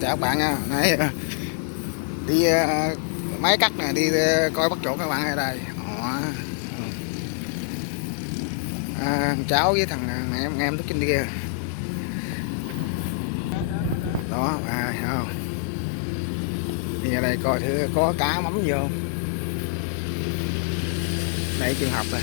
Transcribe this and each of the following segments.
Chào các bạn nha. Nãy đi máy cắt nè, đi coi bắt chuột các bạn ở đây. Đó. Cháu với thằng em Túc Trinh đi kia. Đó, không. Đi ra đây coi thử có cá mắm vô. Đây trường học này.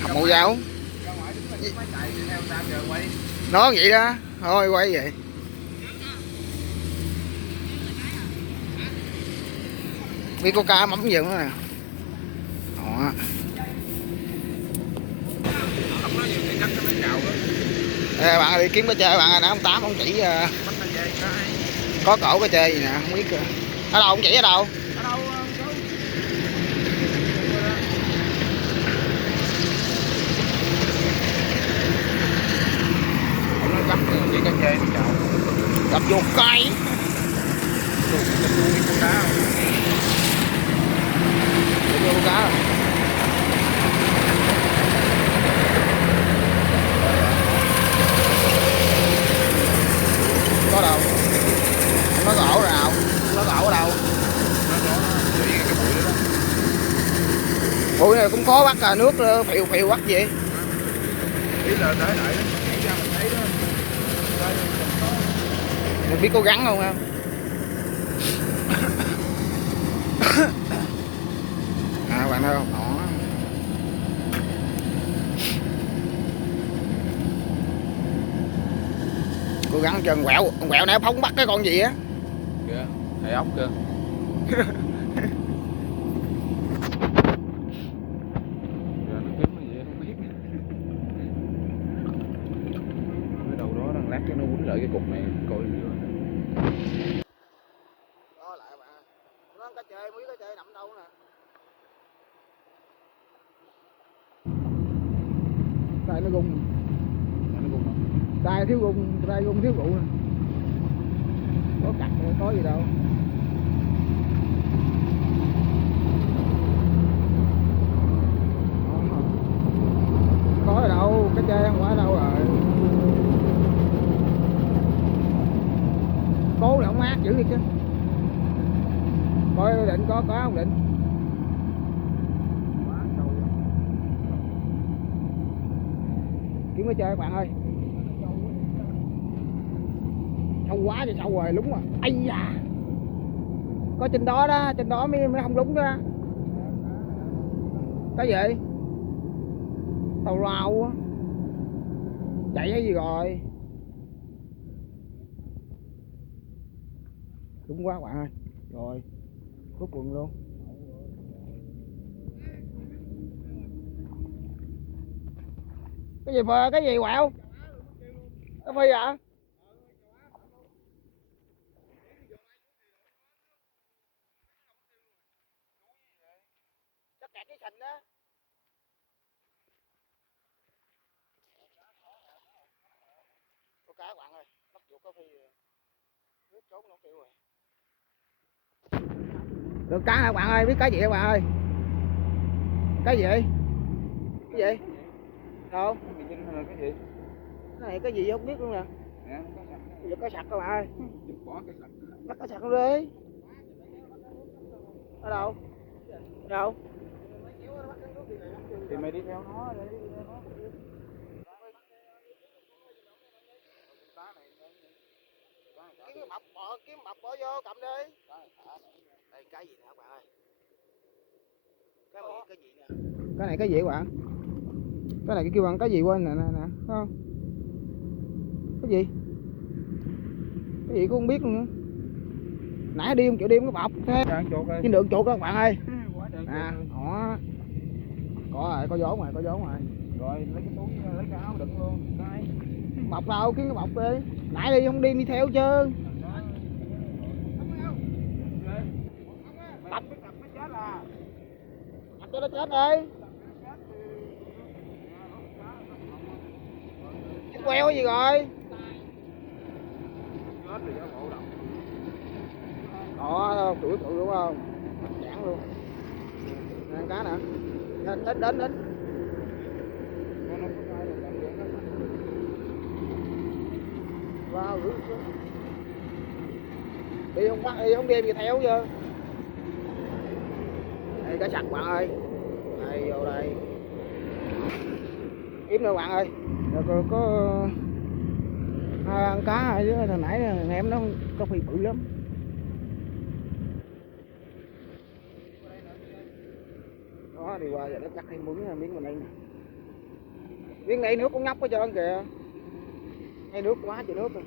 Học mẫu giáo. Nó vậy đó. Thôi quay vậy. Biết có cá mắm gì nữa nè. Đó. Bạn đi kiếm cái chơi bạn nãy ông Tám ông chỉ có cổ cái chơi gì nè, không biết ở đâu ông chỉ ở đâu. Chỉ có chơi nó chậu Gặp vô cây vô cá có đâu, nó có ổ nào, nó có ổ ở đâu. Bụi này cũng khó bắt à, nước phiêu phiêu bắt gì ý là để lại nhảy ra mình thấy đó. Mình biết cố gắng không ha. Bạn thấy không? Đó. Cố gắng chân quẹo, quẹo này phóng bắt cái con gì á. Kìa, thầy ốc kìa. Giờ nó kiếm cái gì không biết. Cái đầu đó đang lát cho nó quýnh lại cái cục này coi vừa. Đó lại bạn. Nó cá chơi, mấy cá chơi nằm đâu nè. Đây nó gung. Đây thiếu gung, đây gung thiếu rượu nè. Có cặt có gì đâu. Có ở đâu, cái chơi không phải đâu rồi. Cố là không mát dữ vậy chứ. Coi định có không định. Kiếm cái chơi các bạn ơi. Sâu quá thì sâu rồi, lúng rồi. Ây da. Có trên đó đó, trên đó mới không lúng đó. Cái gì? Tàu lao á. Chạy hay gì rồi? Đúng quá các bạn ơi. Rồi. Cuối cùng luôn. Cái gì phơ, cái gì quẹo? Cái phi à? Chắc kẹt cái sình đó. Có cá các bạn ơi, bắt chuột có phi rồi. Nước trốn nó kêu rồi. Được cá hả các bạn ơi, biết cái gì các bạn ơi? Cái gì? Cái gì? Đâu? Cái gì? Cái này cái gì không biết luôn nè. Giật cá sặc các bạn ơi. Bỏ cái sặc. Bắt cá sặc luôn đi. Ở đâu? Đâu? Thì mày đi theo nó đi. Kiếm mập bỏ vô cầm đi. Đây cái gì nè các bạn ơi. Cái gì nè. Cái này cái gì các bạn? Cái này kêu bằng cái gì quên nè nè, thấy không? Cái gì? Cái gì cũng không biết luôn nữa. Nãy đi không chịu đi cái bọc thế. Trên đường chuột đó các bạn ơi. Đó. Có rồi, có vốn rồi, có vốn rồi. Rồi lấy cái túi, lấy cái áo đựng luôn. Đây. Bọc đâu, kiếm cái bọc đi. Nãy đi không đi theo chứ. Tập cho nó chết đi. Chết queo gì rồi? Đó, tuổi tụi đúng không? Chản luôn. Nè cá nè. Đến. Wow, đi không bắt đi không đem gì theo chứ. Đây cá sặc bạn ơi, đây vô đây kiếm nữa bạn ơi. Rồi có ăn cá ở dưới hồi nãy em nó có phi bự lắm. Đó đi qua giờ nó cắt thêm miếng miếng mình đây nè, miếng này nước cũng nhóc hết trơn kìa, hay nước quá trời nước rồi,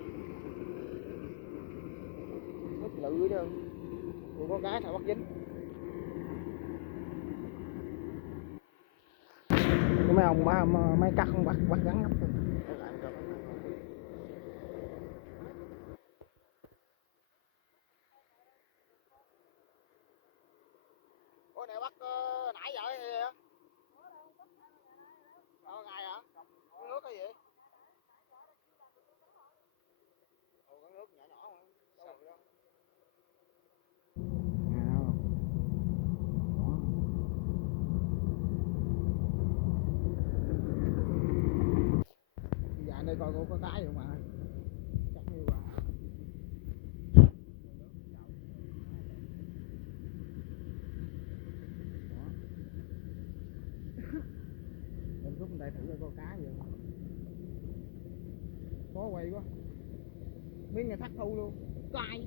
nước lự chứ, có cá sao bắt dính. Mấy ông mấy cắt không bắt gắn ngấp thôi. Ủa này bắt nãy giờ hay gì vậy? Ngày hả? Con nước cái gì? Con nước nhỏ nhỏ không? Đâu rồi đó. Dạ đây coi có cái không mà. Chắc như vậy. Lên rút đây thử coi có cá gì không. Có quay quá. Miếng này thắt thu luôn. Cay.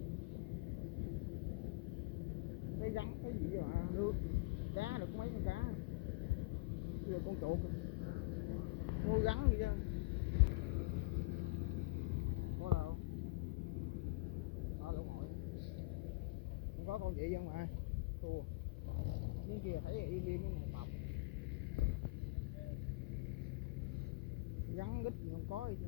Cái rắn cái gì vậy mà nước. Cá được mấy con cá. Bây giờ con chuột. Nuôi rắn gì chứ. Có đâu. Đó lỗ ngồi. Không có con gì không mà. Thua. Miếng kia thấy im im cái này bọc. Rắn gít gì không có gì chứ.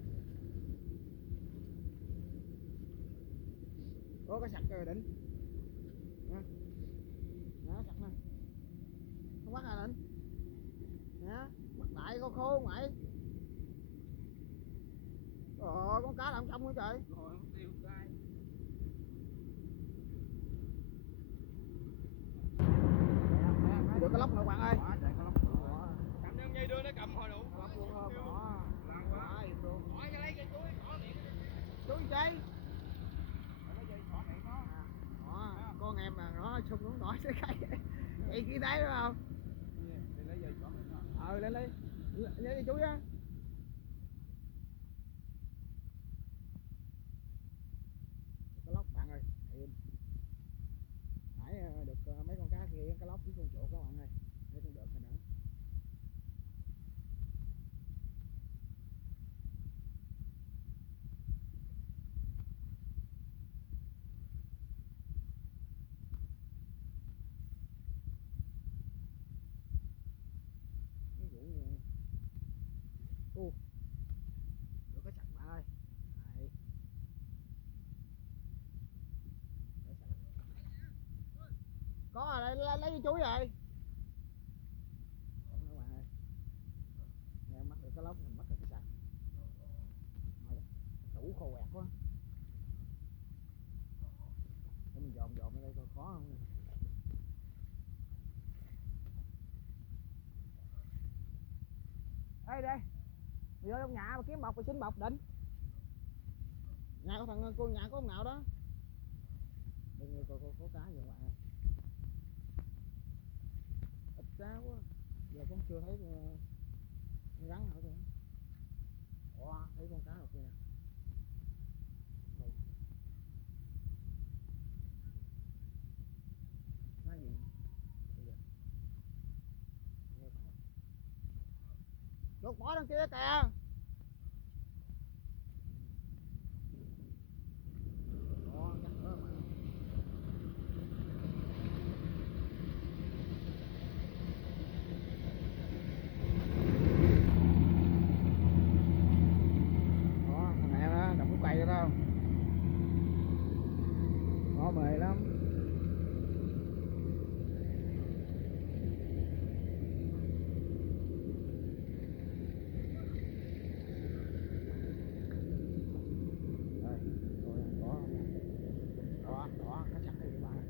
Có cái sặc rồi đỉnh nè, nè sặc nè, không bắt à đỉnh nè, bắt đại có khô không mày? Con cá làm xong nữa trời. Được cái lóc nữa bạn ơi. Cầm nhân dây đưa nó cầm hồi đủ. Lóc luôn không? Chú chơi. Con em mà nó xung nó nổi cái vậy kia đấy đúng không? Lên đi lấy chú á. Cái lóc bạn ơi, nãy được mấy con cá kia cái lóc với con chuột các bạn ơi, để con được rồi nữa. Được cái sặc bạn ơi. Này. Có rồi lấy cho chú rồi. Nghe mắc được cái lóc mình mắc được cái sặc. Đủ khô quẹt quá. Để mình dòm ở đây coi khó không. Đây vô trong nhà mà kiếm bọc rồi xin bọc định. Nhà có thằng cô nhà có con nào đó. Đừng coi có cá gì bạn ơi. Ít cá quá. Giờ cũng chưa thấy con rắn nào rồi. Thấy con cá nào kia nè. Cái gì? Chuột bỏ đằng kia kìa. Mệt lắm. Đó, nó chặt cái gì bạn.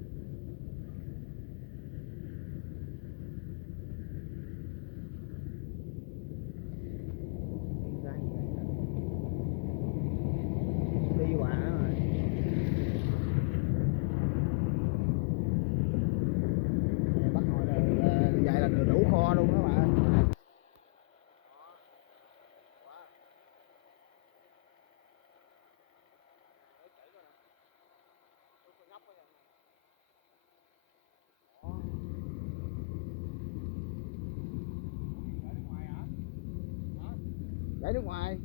Đi quả rồi. Gãy nước ngoài.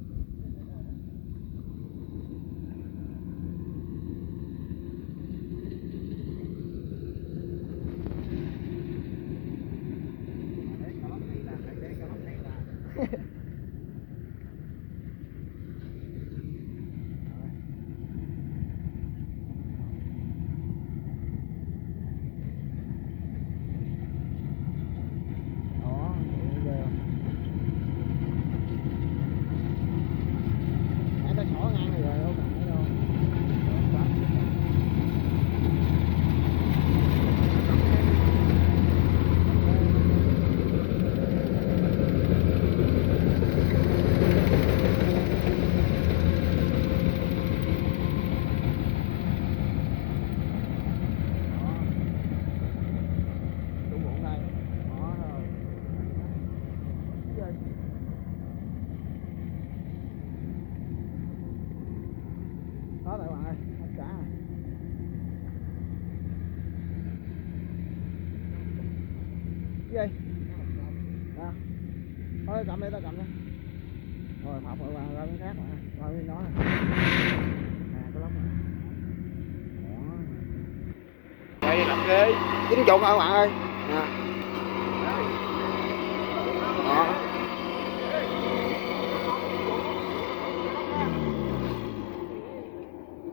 Đó lại bạn ơi, hết cả rồi. Cái gì? À. Thôi cầm đi, tao cầm đi. Rồi học rồi ra cái khác mà. Rồi đi nói nè. Nè cái lốc này. Đó. Đây làm ghê. Dính trụng rồi bạn ơi. Nè. Đó.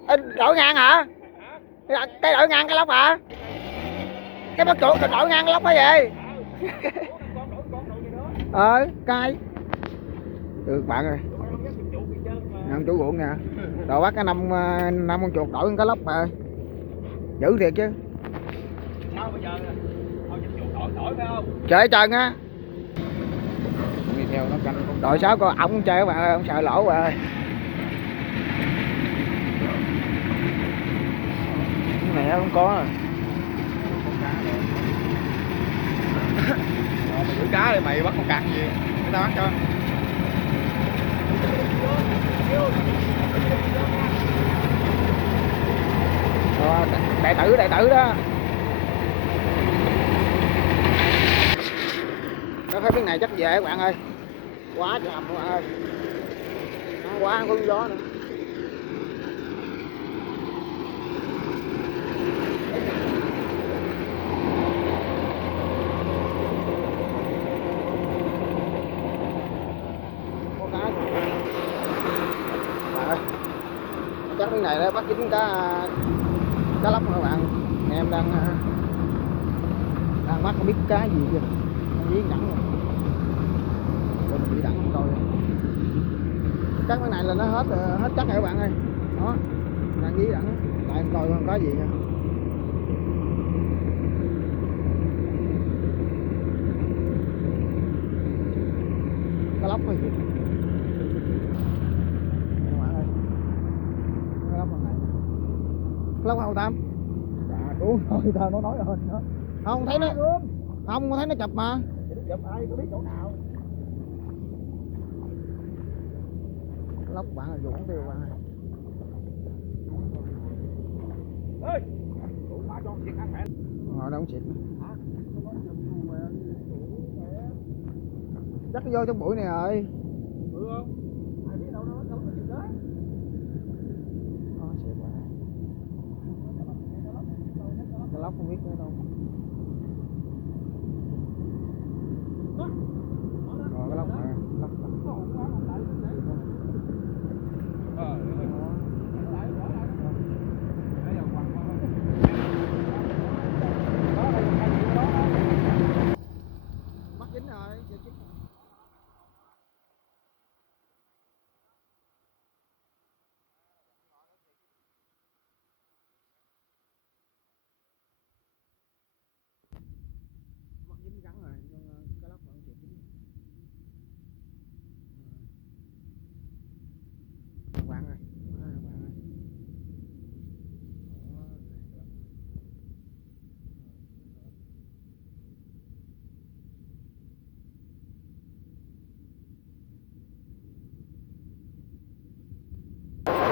Ê, đổi ngang hả? Cái đổi ngang cái lốc hả? Cái bắt chuột đổi ngang cái lốc đó vậy? Cay. Được bạn ơi. Năm chủ ruộng nè. Rồi bắt cái năm con chuột đổi cái lốc bà ơi. Dữ thiệt chứ. Sao bây giờ đổi phải không? Trời trơn á. Đi theo nó canh con Đội 6 con ổng chơi các bạn ơi, ông sợ lỗ bà ơi. Cái này không có rồi. mày giữ cá đi, mày bắt con cặc gì người ta bắt cho. Đệ tử đó. Nó thấy cái này chắc về các bạn ơi. Quá trời hầm các bạn ơi. Quá có gió nữa. Có cá rồi. Bạn ơi. Chắc cái này đó bắt dính cá lóc các bạn. Em đang bắt không biết cá gì chưa. Đang dí đẳng rồi. Để mình dí đẳng coi. Chắc cái này là nó hết chắc rồi các bạn ơi. Đó. Đang dí đẳng. Lại em coi không có gì nha. Cá lóc thôi. Các bạn ơi. Cá lóc này. Cá lóc hậu tam. Đúng rồi, tao nó nói rồi đó. Không thấy nó không thấy nó chụp mà. Chụp ai có biết chỗ nào. Lóc bạn là Dũng tiêu bạn ơi. Ê, tụi ba cho chuyện ăn hẹn. Họ đâu xịt. Chắc nó vô trong bụi này rồi. Ừ không? Ai biết đâu nó xịt đấy. Xịt bạn. Cái lóc không biết nữa đâu. Rồi cái lóc này, lóc. Bắt dính rồi, xịt dính. Bắt dính gắn rồi, cái lóc nó xịt dính. Bạn ơi, bạn ơi.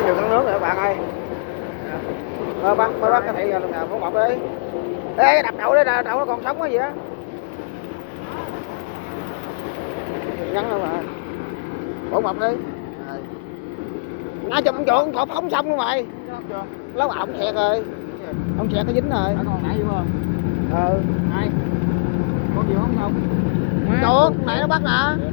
Nhiều thắng nước rồi các bạn ơi. Mới bắt cái thị là lúc nào cũng mọc đi. Ê, đập đậu đấy, đậu nó còn sống quá gì á. Ngắn đâu mà. Bộ mập đi. Ai chụp ông chuột thọp không xong luôn mày. Lấu ổng xẹt rồi. Ông xẹt cái dính rồi. Còn nãy vô không? Ờ. Ai? Con gì không không? Chuột, nãy nó bắt nè.